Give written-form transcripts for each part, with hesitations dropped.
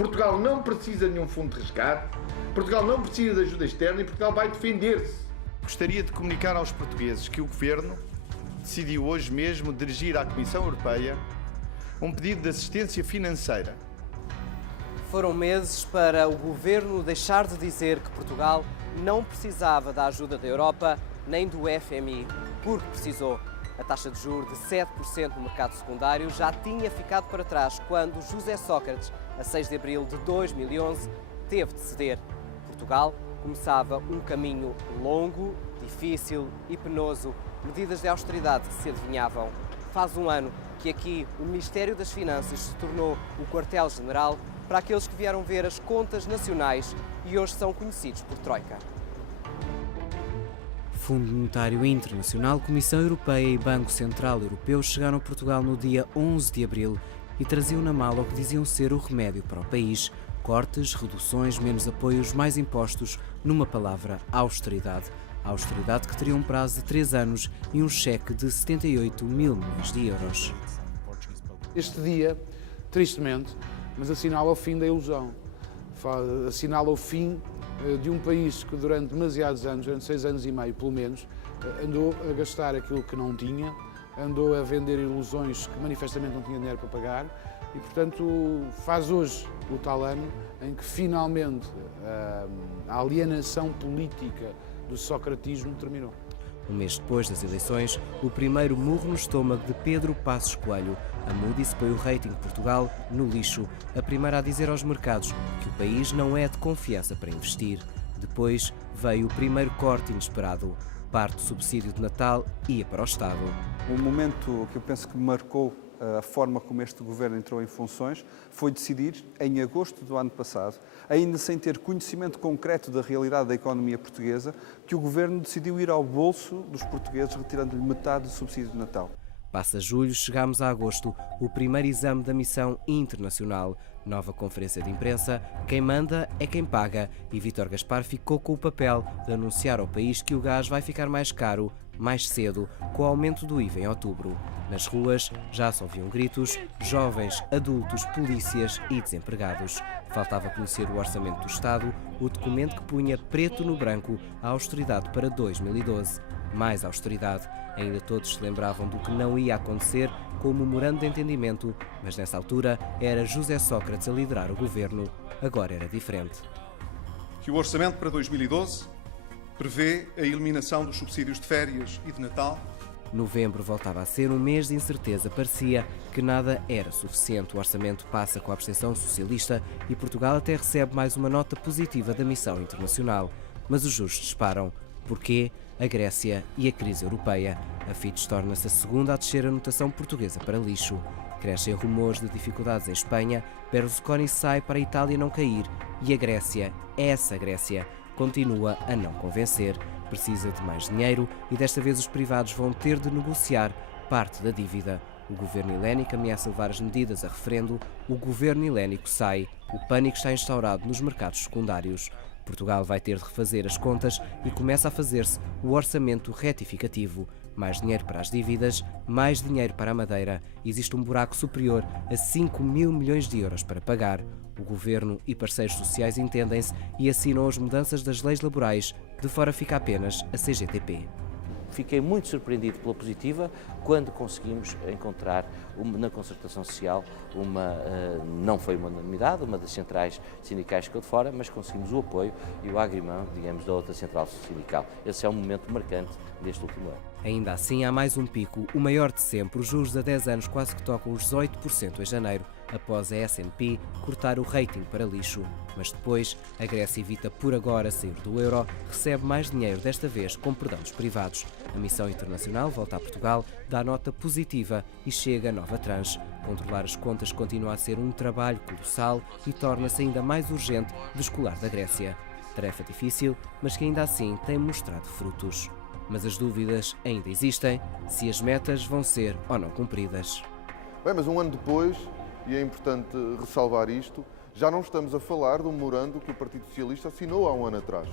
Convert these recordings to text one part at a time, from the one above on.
Portugal não precisa de nenhum fundo de resgate, Portugal não precisa de ajuda externa e Portugal vai defender-se. Gostaria de comunicar aos portugueses que o Governo decidiu hoje mesmo dirigir à Comissão Europeia um pedido de assistência financeira. Foram meses para o Governo deixar de dizer que Portugal não precisava da ajuda da Europa nem do FMI, porque precisou. A taxa de juros de 7% no mercado secundário já tinha ficado para trás quando José Sócrates, a 6 de abril de 2011, teve de ceder. Portugal começava um caminho longo, difícil e penoso, medidas de austeridade que se adivinhavam. Faz um ano que aqui o Ministério das Finanças se tornou o quartel-general para aqueles que vieram ver as contas nacionais e hoje são conhecidos por Troika. Fundo Monetário Internacional, Comissão Europeia e Banco Central Europeu chegaram a Portugal no dia 11 de abril e traziam na mala o que diziam ser o remédio para o país. Cortes, reduções, menos apoios, mais impostos, numa palavra, austeridade. A austeridade que teria um prazo de 3 anos e um cheque de 78 mil milhões de euros. Este dia, tristemente, mas assinala o fim da ilusão. Assinala o fim de um país que durante demasiados anos, durante 6 anos e meio pelo menos, andou a gastar aquilo que não tinha, andou a vender ilusões que manifestamente não tinha dinheiro para pagar e, portanto, faz hoje o tal ano em que finalmente a alienação política do socratismo terminou. Um mês depois das eleições, o primeiro murro no estômago de Pedro Passos Coelho. A Moody's põe o rating de Portugal no lixo, a primeira a dizer aos mercados que o país não é de confiança para investir. Depois veio o primeiro corte inesperado. Parte do subsídio de Natal ia para o Estado. Um momento que eu penso que marcou a forma como este governo entrou em funções foi decidir, em agosto do ano passado, ainda sem ter conhecimento concreto da realidade da economia portuguesa, que o governo decidiu ir ao bolso dos portugueses, retirando-lhe metade do subsídio de Natal. Passa julho, chegamos a agosto, o primeiro exame da missão internacional. Nova conferência de imprensa, quem manda é quem paga e Vítor Gaspar ficou com o papel de anunciar ao país que o gás vai ficar mais caro, mais cedo, com o aumento do IVA em outubro. Nas ruas já se ouviam gritos, jovens, adultos, polícias e desempregados. Faltava conhecer o Orçamento do Estado, o documento que punha preto no branco a austeridade para 2012. Mais austeridade. Ainda todos se lembravam do que não ia acontecer com o memorando de entendimento, mas nessa altura era José Sócrates a liderar o governo. Agora era diferente. Que o orçamento para 2012 prevê a eliminação dos subsídios de férias e de Natal. Novembro voltava a ser um mês de incerteza. Parecia que nada era suficiente. O orçamento passa com a abstenção socialista e Portugal até recebe mais uma nota positiva da missão internacional. Mas os juros disparam. Porquê? A Grécia e a crise europeia. A Fitch torna-se a segunda a descer a notação portuguesa para lixo. Crescem rumores de dificuldades em Espanha, Berlusconi sai para a Itália não cair e a Grécia, essa Grécia, continua a não convencer. Precisa de mais dinheiro e desta vez os privados vão ter de negociar parte da dívida. O governo helénico ameaça levar as medidas a referendo, o governo helénico sai, o pânico está instaurado nos mercados secundários. Portugal vai ter de refazer as contas e começa a fazer-se o orçamento retificativo. Mais dinheiro para as dívidas, mais dinheiro para a Madeira. Existe um buraco superior a 5 mil milhões de euros para pagar. O Governo e parceiros sociais entendem-se e assinam as mudanças das leis laborais. De fora fica apenas a CGTP. Fiquei muito surpreendido pela positiva quando conseguimos encontrar na concertação social não foi uma unanimidade, uma das centrais sindicais ficou de fora, mas conseguimos o apoio e o agreement, digamos, da outra central sindical. Esse é um momento marcante deste último ano. Ainda assim, há mais um pico, o maior de sempre. Os juros a 10 anos quase que tocam os 18% em janeiro, após a S&P cortar o rating para lixo. Mas depois, a Grécia evita por agora sair do euro, recebe mais dinheiro, desta vez com perdão dos privados. A missão internacional volta a Portugal, dá nota positiva e chega a nova tranche. Controlar as contas continua a ser um trabalho colossal e torna-se ainda mais urgente descolar da Grécia. Tarefa difícil, mas que ainda assim tem mostrado frutos. Mas as dúvidas ainda existem, se as metas vão ser ou não cumpridas. Bem, mas um ano depois, e é importante ressalvar isto, já não estamos a falar do memorando que o Partido Socialista assinou há um ano atrás.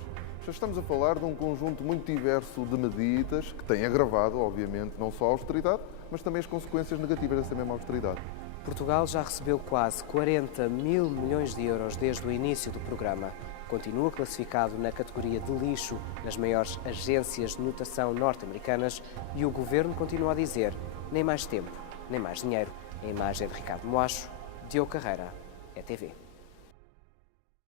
Já estamos a falar de um conjunto muito diverso de medidas que têm agravado, obviamente, não só a austeridade, mas também as consequências negativas dessa mesma austeridade. Portugal já recebeu quase 40 mil milhões de euros desde o início do programa. Continua classificado na categoria de lixo nas maiores agências de notação norte-americanas e o Governo continua a dizer nem mais tempo, nem mais dinheiro. A imagem é de Ricardo Moacho, Diogo Carreira, ETV.